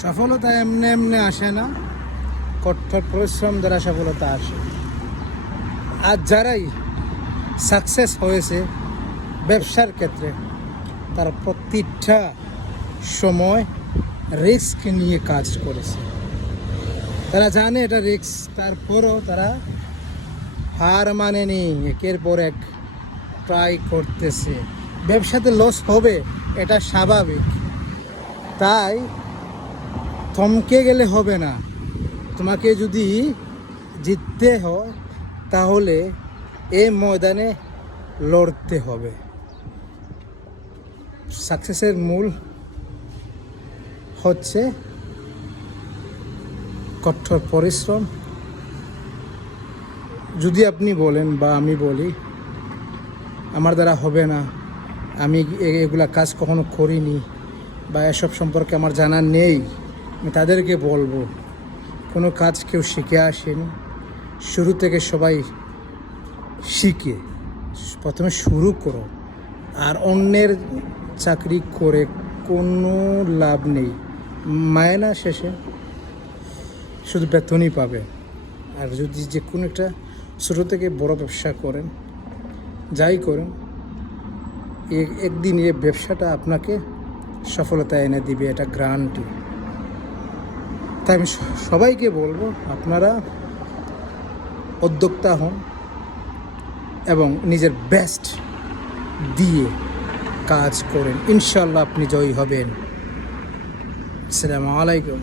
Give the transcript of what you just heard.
সফলতা এমনি এমনি আসে না, কঠোর পরিশ্রম দ্বারা সফলতা আসে। আর যারাই সাকসেস হয়েছে ব্যবসার ক্ষেত্রে, তারা প্রতিটা সময় রিস্ক নিয়ে কাজ করেছে। তারা জানে এটা রিস্ক, তারপরও তারা হার মানেনি, একের পর এক ট্রাই করতেছে। ব্যবসাতে লস হবে, এটা স্বাভাবিক, তাই থমকে গেলে হবে না। তোমাকে যদি জিততে হয় তাহলে এই ময়দানে লড়তে হবে। সাকসেসের মূল হচ্ছে কঠোর পরিশ্রম। যদি আপনি বলেন বা আমি বলি আমার দ্বারা হবে না, আমি এগুলা কাজ কখনো করিনি বা এসব সম্পর্কে আমার জানা নেই, আমি তাদেরকে বলবো কোনো কাজ কেউ শিখে আসেনি। শুরু থেকে সবাই শিখে প্রথমে শুরু করো। আর অন্যের চাকরি করে কোনো লাভ নেই, মায়না শেষে শুধু বেতনই পাবে। আর যদি যে কোনো একটা ছোটো থেকে বড় ব্যবসা করেন, যাই করেন, একদিন এই ব্যবসাটা আপনাকে সফলতা এনে দিবে, এটা গ্যারান্টি। তাই আমি সবাইকে বলবো আপনারা উদ্যোক্তা হন এবং নিজের বেস্ট দিয়ে কাজ করেন, ইনশাল্লাহ আপনি জয়ী হবেন। আসসালামু আলাইকুম।